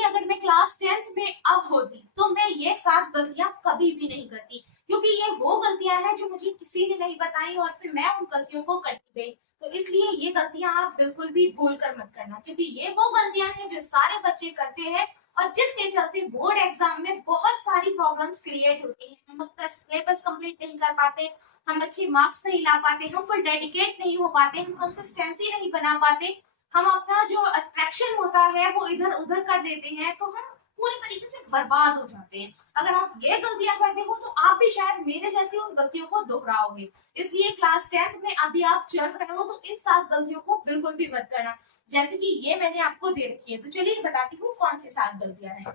वही अगर मैं क्लास 10th में अब होती तो मैं ये 7 गलतियां कभी भी नहीं करती, क्योंकि ये वो गलतियां हैं जो मुझे किसी ने नहीं बताई और फिर मैं उन गलतियों को करती गई। तो इसलिए ये गलतियां आप बिल्कुल भी भूल कर मत करना, क्योंकि ये वो गलतियां हैं जो सारे बच्चे करते हैं और जिसके चलते बोर्ड एग्जाम में बहुत सारी प्रॉब्लम्स क्रिएट होती हैं। हम अपना सिलेबस कंप्लीट नहीं कर पाते, हम अच्छे मार्क्स नहीं ला पाते, हम फुल डेडिकेट नहीं हो पाते, हम कंसिस्टेंसी नहीं बना पाते, हम अपना जो अट्रैक्शन होता है वो इधर उधर कर देते हैं, तो हम पूरी तरीके से बर्बाद हो जाते हैं। अगर आप ये गलतियां करते हो तो आप भी शायद मेरे जैसी उन गलतियों को दोहराओगे। इसलिए क्लास 10th में अभी आप चल रहे हो तो इन 7 गलतियों को बिल्कुल भी मत करना, जैसे कि ये मैंने आपको दे रखी है। तो चलिए बताती हूँ कौन सी 7 गलतियां हैं।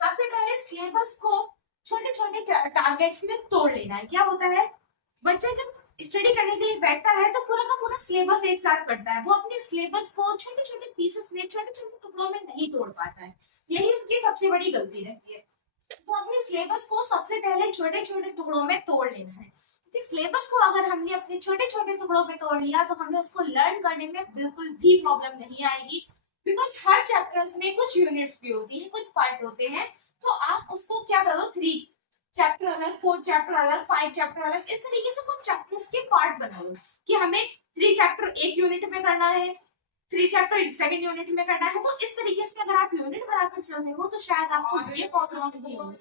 सबसे पहले सिलेबस को छोटे छोटे टारगेट्स में तोड़ लेना है। क्या होता है, बच्चा जब स्टडी करने के लिए बैठता है तो पूरा का पूरा सिलेबस एक साथ पढ़ता है, वो अपने सिलेबस को छोटे छोटे पीसेस में, छोटे छोटे टुकड़ों में नहीं तोड़ पाता है। यही उनकी सबसे बड़ी गलती रहती है। तो अपने सिलेबस को सबसे पहले छोटे छोटे टुकड़ों में तोड़ लेना है, क्योंकि सिलेबस को अगर हमने अपने छोटे छोटे टुकड़ों में तोड़ लिया तो हमें उसको लर्न करने में बिल्कुल भी प्रॉब्लम नहीं आएगी। बिकॉज हर चैप्टर्स में कुछ यूनिट्स भी होती है, कुछ पार्ट होते हैं, तो आप उसको क्या करो, 3 चैप्टर अलग, 4 चैप्टर अलग, 5 चैप्टर अलग, इस तरीके से कुछ चैप्टर्स के पार्ट बनाओ कि हमें 3 चैप्टर एक यूनिट में करना है, 3 चैप्टर सेकंड यूनिट में करना है। तो इस तरीके से अगर आप यूनिट बनाकर चल रहे हो तो शायद आपको ये प्रॉब्लम नहीं होगी।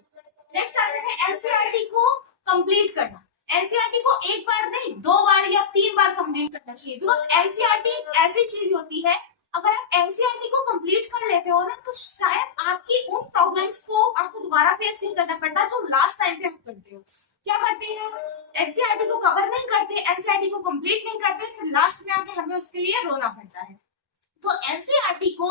नेक्स्ट आता है एनसीईआरटी को कंप्लीट करना। एनसीईआरटी को एक बार नहीं, 2 बार या 3 बार कंप्लीट करना चाहिए, बिकॉज एनसीईआरटी ऐसी चीज होती है, अगर आप एनसीईआरटी को कंप्लीट कर लेते हो ना तो शायद आपकी उन प्रॉब्लम्स को आपको दोबारा फेस नहीं करना पड़ता जो लास्ट टाइम पे आप करते हो। क्या करते हैं, एनसीईआरटी को कवर नहीं करते, एनसीईआरटी को कंप्लीट नहीं करते, फिर लास्ट में आके हमें उसके लिए रोना पड़ता है। तो एनसीईआरटी को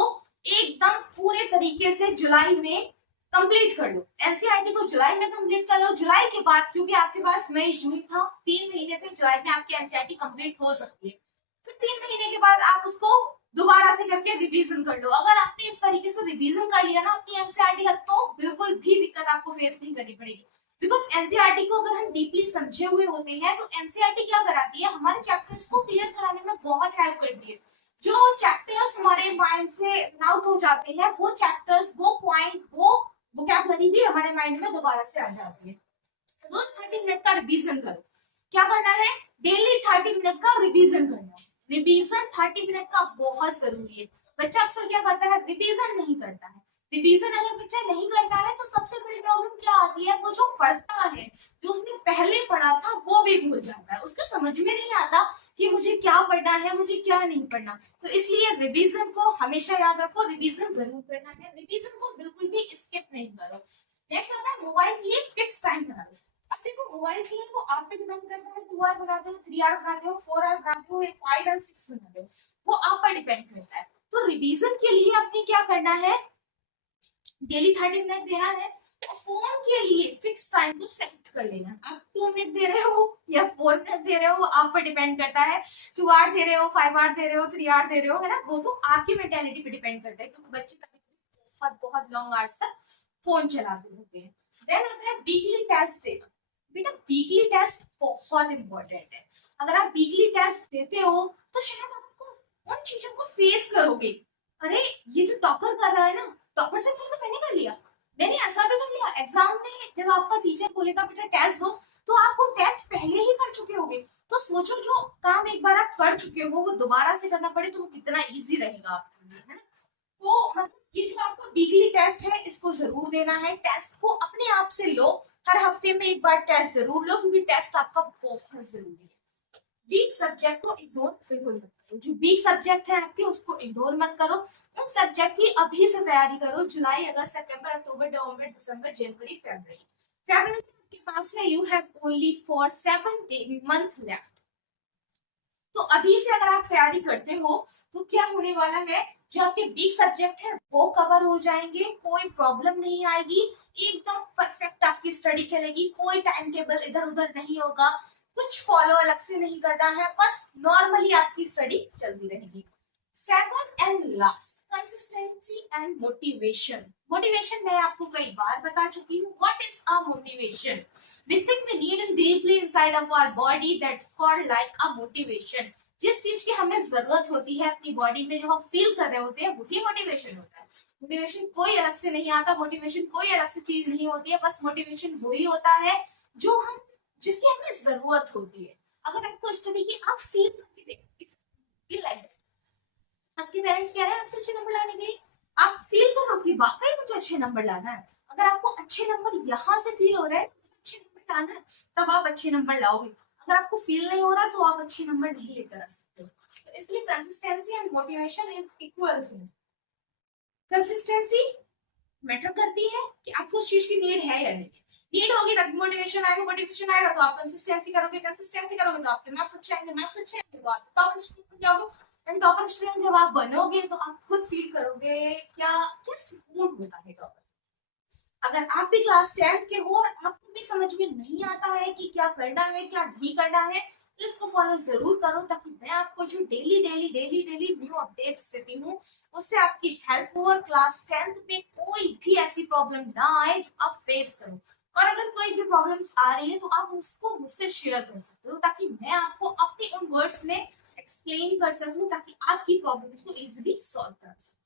एकदम पूरे तरीके से जुलाई में कंप्लीट कर लो। एनसीईआरटी को जुलाई में कंप्लीट कर लो। जुलाई के बाद, क्योंकि आपके पास मई जून था, 3 महीने थे, जुलाई में आपकी एनसीईआरटी कंप्लीट हो सकती है। फिर 3 महीने के बाद आप उसको दोबारा से करके रिवीजन कर लो। अगर आपने इस तरीके से रिवीजन कर लिया ना अपनी एनसीईआरटी का, तो बिल्कुल भी दिक्कत आपको फेस नहीं करनी पड़ेगी। बिकॉज एनसीईआरटी को अगर हम डीपली समझे हुए होते हैं तो एनसीईआरटी क्या कराती है, हमारे चैप्टर्स को क्लियर कराने में बहुत हेल्प करती है। जो चैप्टर्स हमारे माइंड से आउट हो जाते हैं, वो चैप्टर्स, वो पॉइंट, वो वोकैबुलरी भी हमारे माइंड में दोबारा से आ जाती है। रोज 30 मिनट का रिवीजन करो। क्या करना है, डेली 30 मिनट का रिवीजन करना है। रिवीजन 30 मिनट का बहुत जरूरी है। बच्चा अक्सर क्या करता है, रिवीजन नहीं करता है। रिवीजन अगर बच्चा नहीं करता है तो सबसे बड़ी प्रॉब्लम क्या आती है, वो जो पढ़ता है, जो उसने पहले पढ़ा था वो भी भूल जाता है। उसको समझ में नहीं आता कि मुझे क्या पढ़ना है, मुझे क्या नहीं पढ़ना। तो इसलिए रिवीजन को हमेशा याद रखो, रिवीजन जरूर करना है, रिवीजन को बिल्कुल भी स्किप नहीं करो। नेक्स्ट आता है मोबाइल के लिए फिक्स टाइम बना लो। अब देखो, मोबाइल के लिए वो आप पे डिपेंड करता है, 2 आवर बनाते हो, 3 आवर बनाते हो, 4 आवर बनाते हो, 5 और 6 बनाते हो, वो आप पर डिपेंड करता है। तो रिवीजन के लिए आपने क्या करना है, डेली 30 मिनट देना है। फोन के लिए फिक्स टाइम को सेट कर लेना। आप 2 मिनट दे रहे हो या 4 मिनट दे रहे हो, वो आप पर डिपेंड करता है। 2 आवर दे रहे हो, 5 आवर दे रहे हो, 3 आवर दे रहे हो, है ना, वो तो आपकी मेंटेलिटी पे डिपेंड करता है, क्योंकि बच्चे बहुत बहुत लॉन्ग आवर्स तक फोन चलाते रहते हैं। देन आता है वीकली टेस्ट देना। बेटा वीकली टेस्ट बहुत इंपॉर्टेंट है। अगर आप वीकली टेस्ट देते हो तो शायद आपको उन चीजों को फेस करोगे। अरे ये जो टॉपर कर रहा है ना, टॉपर से पहले तो मैंने कर लिया, मैंने ऐसा भी कर लिया। एग्जाम में जब आपका टीचर बोलेगा बेटा टेस्ट दो, तो आप वो टेस्ट पहले ही कर चुके होगे। तो सोचो जो काम एक बार आप कर चुके हो वो दोबारा से करना पड़े तो वो कितना इजी रहेगा आपके लिए, है ना। तो मतलब ये जो आपका वीकली टेस्ट है इसको जरूर देना है। टेस्ट को अपने आप से लो, हर हफ्ते में एक बार टेस्ट जरूर लो, क्योंकि टेस्ट आपका बहुत जरूरी है। वीक सब्जेक्ट को इग्नोर बिल्कुल मत करो। जो वीक सब्जेक्ट है आपके उसको इग्नोर मत करो। उन सब्जेक्ट की अभी से तैयारी करो। जुलाई, अगस्त, सितंबर, अक्टूबर, नवंबर, दिसंबर, जनवरी, फरवरी के पास है, you have only for 7 month left. तो अभी से अगर आप तैयारी करते हो तो क्या होने वाला है, जो आपके वीक सब्जेक्ट है वो कवर हो जाएंगे, कोई प्रॉब्लम नहीं आएगी, एकदम परफेक्ट आपकी स्टडी चलेगी, कोई टाइम टेबल इधर उधर नहीं होगा, कुछ फॉलो अलग से नहीं करना है, बस नॉर्मली आपकी स्टडी चलती रहेगी। 7 and last, consistency and motivation. Motivation मैं आपको कई बार बता चुकी हूँ। What is a motivation? This thing we need in deeply inside of our body, that's called like a motivation. जिस चीज की हमें जरूरत होती है अपनी बॉडी में, जो हम फील कर रहे होते हैं, वही मोटिवेशन होता है। मोटिवेशन कोई अलग से नहीं आता, मोटिवेशन कोई अलग से चीज नहीं होती है, बस मोटिवेशन वही होता है जो हम जिसकी हमें जरूरत होती है। अगर आपको स्टडी की आप फील करके देखो, फील लाइक दैट, आपके पेरेंट्स कह रहे हैं आपसे अच्छे नंबर लाने के लिए, आप फील करो कि वाकई मुझे अच्छे नंबर लाना है। अगर आपको अच्छे नंबर यहाँ से फील हो रहा है, अच्छे नंबर लाना है, तब आप अच्छे नंबर लाओगे। अगर आपको फील नहीं हो रहा तो आप अच्छे नंबर नहीं लेकर आ सकते हो। तो इसलिए consistency and motivation is equal thing. Consistency matter करती है कि आपको उस चीज की नीड है या नहीं। नीड होगी तब मोटिवेशन आएगा, मोटिवेशन आएगा तो आप कंसिस्टेंसी करोगे, कंसिस्टेंसी करोगे तो आपके मार्क्स अच्छे आएंगे, मार्क्स अच्छे आएंगे तो आप टॉपर स्टूडेंट बन जाओगे। एंड टॉपर स्टूडेंट जब आप बनोगे तो आप खुद फील करोगे क्या क्या सुकून होता है टॉपर। अगर आप भी क्लास 10th के हो और आपको भी समझ में नहीं आता है कि क्या करना है क्या नहीं करना है, तो इसको फॉलो जरूर करो, ताकि मैं आपको जो daily daily daily daily new updates देती हूँ उससे आपकी हेल्प हो और क्लास 10th में कोई भी ऐसी प्रॉब्लम ना आए जो आप फेस करो। और अगर कोई भी प्रॉब्लम्स आ रही है तो आप उसको मुझसे शेयर कर सकते हो, ताकि मैं आपको अपने उन वर्ड्स में एक्सप्लेन कर सकूं, ताकि आपकी प्रॉब्लम्स को इजीली सॉल्व कर सकूं।